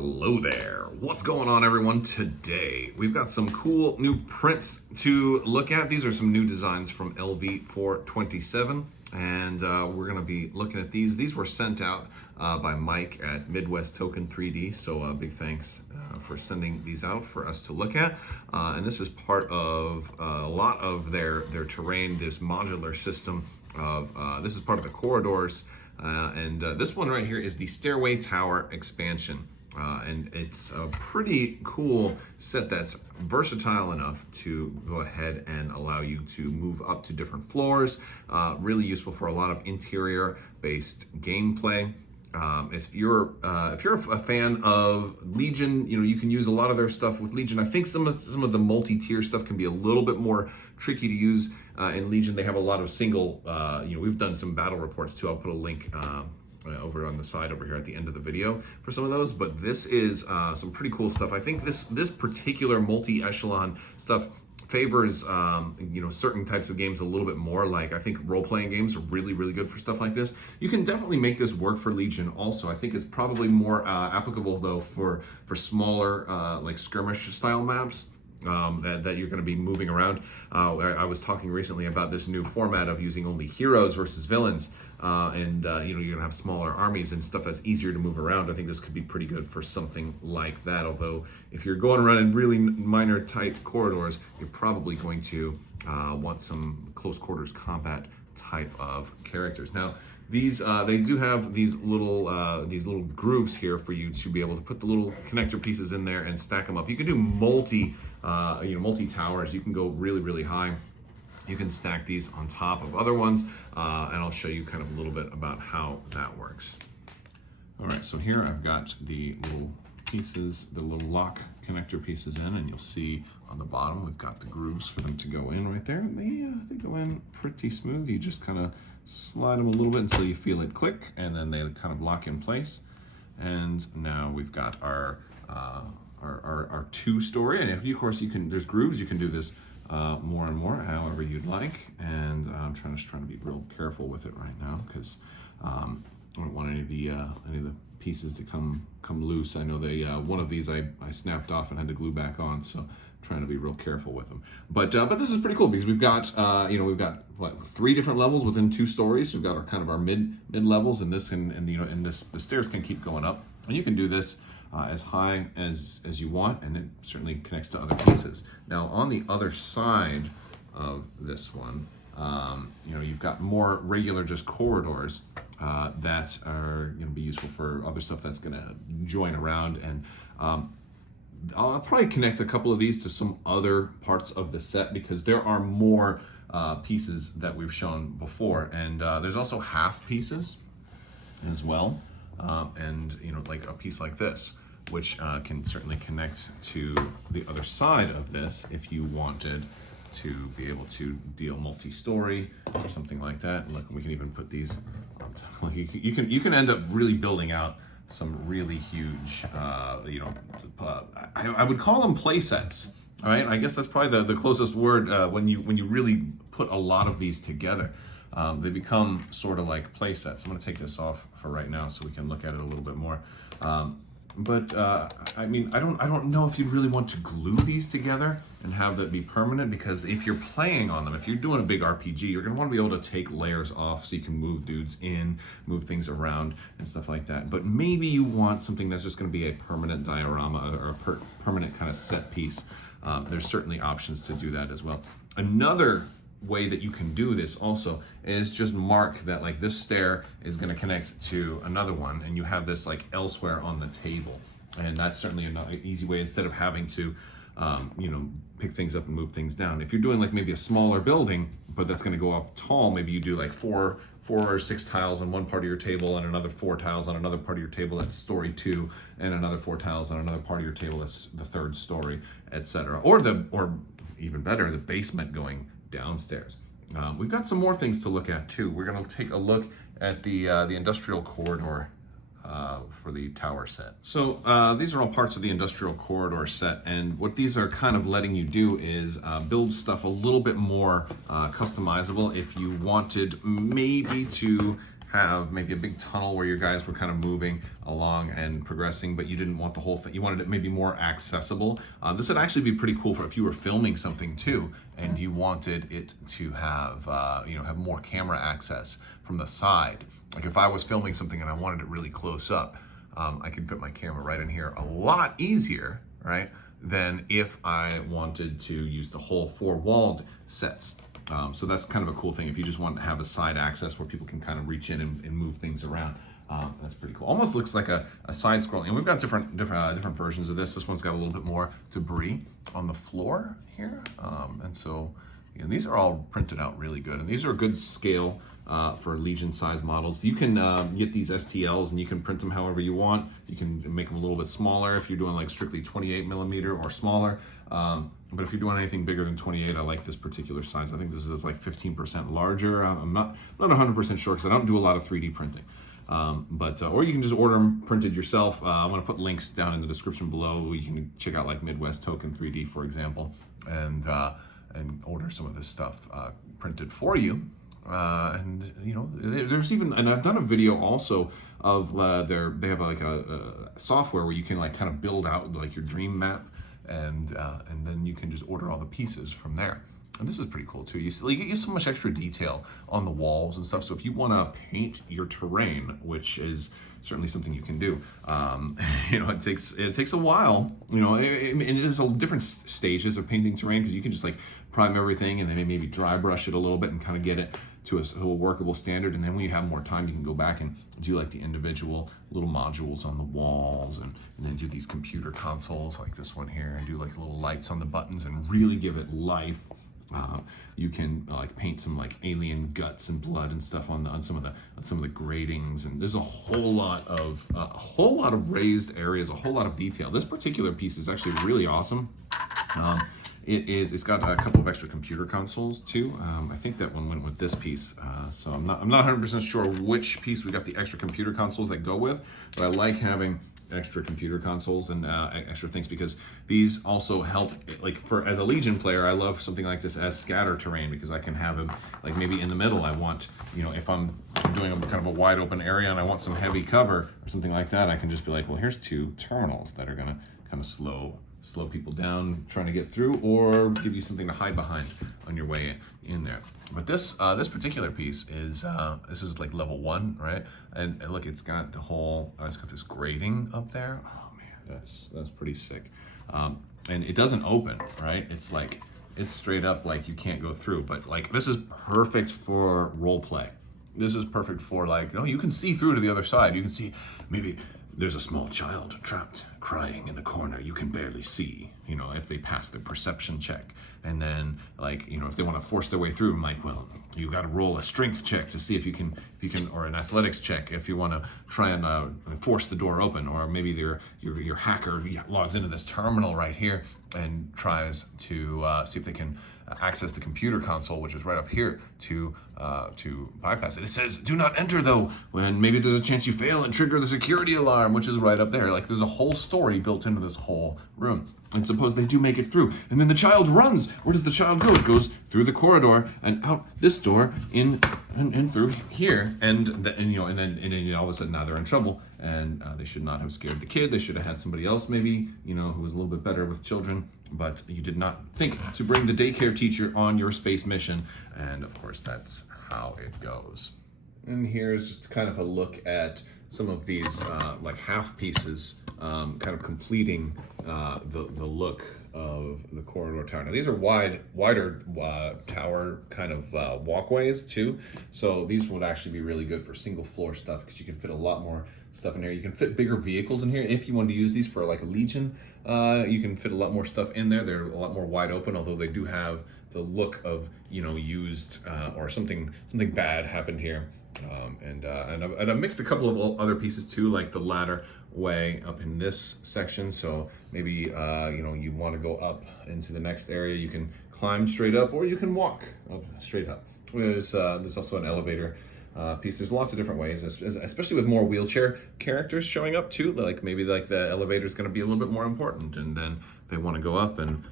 Hello there. What's going on, everyone? Today we've got some cool new prints to look at. These are some new designs from LV-427, and we're going to be looking at these. These were sent out by Mike at Midwest Token 3D, so big thanks for sending these out for us to look at. And this is part of a lot of their terrain, this modular system of, this is part of the corridors. And this one right here is the Stairway Tower expansion. And it's a pretty cool set that's versatile enough to go ahead and allow you to move up to different floors. Really useful for a lot of interior-based gameplay. If you're a fan of Legion, you can use a lot of their stuff with Legion. I think some of the multi-tier stuff can be a little bit more tricky to use in Legion. They have a lot of single. We've done some battle reports too. I'll put a link over on the side over here at the end of the video for some of those. But this is some pretty cool stuff. I think this particular multi-echelon stuff favors certain types of games a little bit more. Like, I think role-playing games are really good for stuff like this. You can definitely make this work for Legion also. I think it's probably more applicable though for smaller like skirmish style maps that you're going to be moving around. I was talking recently about this new format of using only heroes versus villains, and you're going to have smaller armies and stuff that's easier to move around. I think this could be pretty good for something like that, although if you're going around in really minor tight corridors, you're probably going to want some close quarters combat type of characters. Now, these they do have these little grooves here for you to be able to put the little connector pieces in there and stack them up. You can do multi towers. You can go really high. You can stack these on top of other ones, and I'll show you kind of a little bit about how that works. All right, so here I've got the little pieces, the little lock connector pieces in, and you'll see on the bottom we've got the grooves for them to go in right there. And they go in pretty smooth. You just kind of slide them a little bit until you feel it click, and then they kind of lock in place. And now we've got our two-story, and of course there's grooves. You can do this more and more however you'd like, and I'm trying to be real careful with it right now because I don't want any of the pieces to come loose. I know they one of these I snapped off and had to glue back on, so I'm trying to be real careful with them. But this is pretty cool because we've got what, 3 different levels within 2 stories. We've got our kind of our mid levels, and the stairs can keep going up, and you can do this as high as you want, and it certainly connects to other pieces. Now, on the other side of this one, you've got more regular just corridors that are going to be useful for other stuff that's going to join around. And I'll probably connect a couple of these to some other parts of the set because there are more pieces that we've shown before, and there's also half pieces as well. And like a piece like this, which can certainly connect to the other side of this if you wanted to be able to deal multi-story or something like that. And look, we can even put these on top. You can end up really building out some really huge, I would call them play sets. All right, I guess that's probably the closest word when you really put a lot of these together. They become sort of like play sets. I'm going to take this off for right now so we can look at it a little bit more. I mean, I don't know if you'd really want to glue these together and have that be permanent, because if you're playing on them, if you're doing a big RPG, you're going to want to be able to take layers off so you can move dudes in, move things around and stuff like that. But maybe you want something that's just going to be a permanent diorama or a permanent kind of set piece. There's certainly options to do that as well. Another way that you can do this also is just mark that like this stair is going to connect to another one, and you have this like elsewhere on the table, and that's certainly another easy way instead of having to pick things up and move things down. If you're doing like maybe a smaller building but that's going to go up tall, maybe you do like four or 6 tiles on one part of your table and another 4 tiles on another part of your table, that's story 2, and another 4 tiles on another part of your table, that's the 3rd story, etc. Or even better, the basement going downstairs. We've got some more things to look at too. We're going to take a look at the industrial corridor for the tower set. So these are all parts of the industrial corridor set, and what these are kind of letting you do is build stuff a little bit more customizable if you wanted maybe to have maybe a big tunnel where your guys were kind of moving along and progressing, but you didn't want the whole thing. You wanted it maybe more accessible. This would actually be pretty cool for if you were filming something too, and you wanted it to have, have more camera access from the side. Like if I was filming something and I wanted it really close up, I could fit my camera right in here a lot easier, right, than if I wanted to use the whole 4-walled sets. So that's kind of a cool thing if you just want to have a side access where people can kind of reach in and move things around. That's pretty cool. Almost looks like a side scrolling. And we've got different versions of this. This one's got a little bit more debris on the floor here. And so these are all printed out really good. And these are a good scale for Legion size models. You can get these STLs and you can print them however you want. You can make them a little bit smaller if you're doing like strictly 28mm or smaller. But if you're doing anything bigger than 28, I like this particular size. I think this is like 15% larger. I'm not 100% sure because I don't do a lot of 3D printing. Or you can just order them printed yourself. I'm going to put links down in the description below. You can check out like Midwest Token 3D, for example, and order some of this stuff printed for you. There's even, and I've done a video also of they have like a software where you can like kind of build out like your dream map, and then you can just order all the pieces from there. And this is pretty cool too. You get so much extra detail on the walls and stuff. So if you want to paint your terrain, which is certainly something you can do, it takes a while. And there's different stages of painting terrain because you can just like prime everything and then maybe dry brush it a little bit and kind of get it to a workable standard. And then when you have more time, you can go back and do like the individual little modules on the walls and then do these computer consoles like this one here and do like little lights on the buttons and really give it life. You can like paint some like alien guts and blood and stuff on some of the gratings, and there's a whole lot of raised areas, a whole lot of detail. This particular piece is actually really awesome. It's got a couple of extra computer consoles too. I think that one went with this piece, so I'm not 100% sure which piece we got the extra computer consoles that go with, but I like having extra computer consoles and extra things because these also help. Like as a Legion player, I love something like this as scatter terrain because I can have them like maybe in the middle. I want, if I'm doing a kind of a wide open area and I want some heavy cover or something like that, I can just be like, well, here's 2 terminals that are gonna kind of slow people down trying to get through, or give you something to hide behind on your way in there. But this particular piece is this is like level 1, right? And look, it's got this grating up there. Oh man, that's pretty sick. And it doesn't open, right? It's straight up like you can't go through. But like this is perfect for role play. This is perfect for like, you can see through to the other side. You can see maybe there's a small child trapped crying in the corner you can barely see, if they pass the perception check. And then if they want to force their way through, I'm like, well, you got to roll a strength check to see if you can, or an athletics check if you want to try and force the door open. Or maybe your hacker logs into this terminal right here and tries to see if they can access the computer console, which is right up here, to bypass it. It says, do not enter though, when maybe there's a chance you fail and trigger the security alarm, which is right up there. Like there's a whole story built into this whole room. And suppose they do make it through, and then the child runs. Where does the child go? It goes through the corridor and out this door, in and through here, and then all of a sudden now they're in trouble, and they should not have scared the kid. They should have had somebody else maybe, who was a little bit better with children. But you did not think to bring the daycare teacher on your space mission, and of course that's how it goes. And here's just kind of a look at some of these like half pieces, kind of completing the look of the corridor tower. Now these are wider tower kind of walkways too. So these would actually be really good for single floor stuff because you can fit a lot more stuff in here. You can fit bigger vehicles in here. If you wanted to use these for like a Legion, you can fit a lot more stuff in there. They're a lot more wide open, although they do have the look of, used or something bad happened here. And I mixed a couple of other pieces too, like the ladder way up in this section. So maybe you want to go up into the next area. You can climb straight up, or you can walk up straight up. There's also an elevator piece. There's lots of different ways, especially with more wheelchair characters showing up too. Like maybe like the elevator is going to be a little bit more important, and then they want to go up and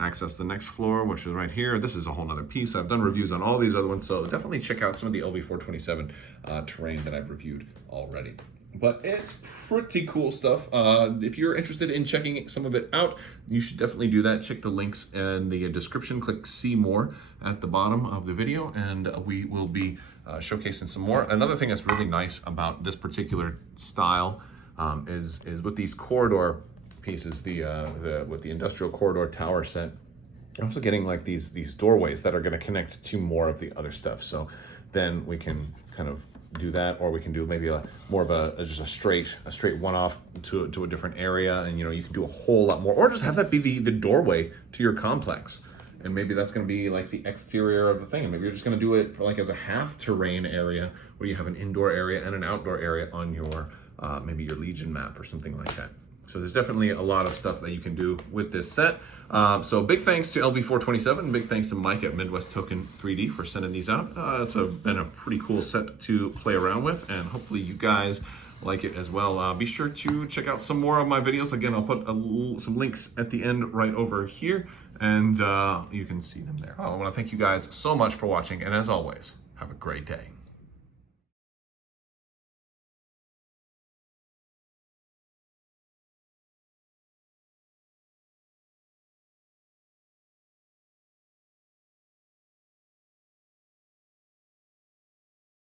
access the next floor, which is right here. This is a whole nother piece. I've done reviews on all these other ones, so definitely check out some of the LV-427 terrain that I've reviewed already. But it's pretty cool stuff. If you're interested in checking some of it out, you should definitely do that. Check the links in the description. Click see more at the bottom of the video, and we will be showcasing some more. Another thing that's really nice about this particular style is with these corridor pieces, with the industrial corridor tower set, you're also getting like these doorways that are going to connect to more of the other stuff. So then we can kind of do that, or we can do maybe more of just a straight one-off to a different area, and you can do a whole lot more, or just have that be the doorway to your complex, and maybe that's going to be like the exterior of the thing, and maybe you're just going to do it for like as a half terrain area where you have an indoor area and an outdoor area on your maybe your Legion map or something like that. So there's definitely a lot of stuff that you can do with this set. So big thanks to LV-427, big thanks to Mike at Midwest Token 3D for sending these out. It's been a pretty cool set to play around with, and hopefully you guys like it as well. Be sure to check out some more of my videos. Again, I'll put some links at the end right over here, and you can see them there. I want to thank you guys so much for watching, and as always, have a great day.